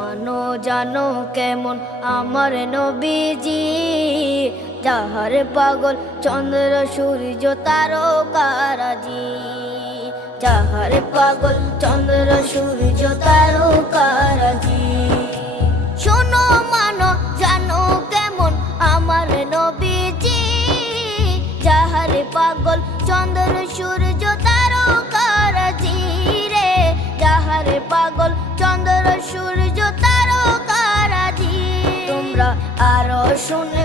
মানো জানো কেমন আমার নবীজি, যাহার পাগল চন্দ্র সূর্য তারকারাজি, যাহার পাগল চন্দ্র সূর্য তারকারাজি। শোনো মানো জানো কেমন আমার নবীজি, যাহার পাগল চন্দ্র সূর্য তারকারাজি রে, যাহার পাগল চন্দ্র সূর্য তারকারাজি। তোমরা আরো শুনে